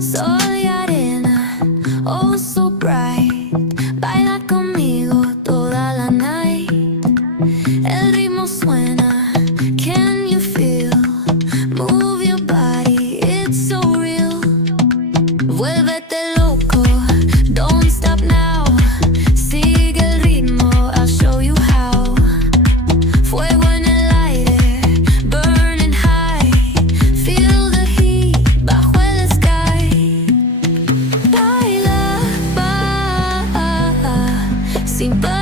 Soy arena, oh so bright. Baila conmigo toda la night. El ritmo suena, can you feel? Move your body, it's so real. Vuélvete loco, don't stop now. Sigue el ritmo, I'll show you how. Fuego en el aire, burning high. Feel the heat bajo el sky. Baila, sin parar.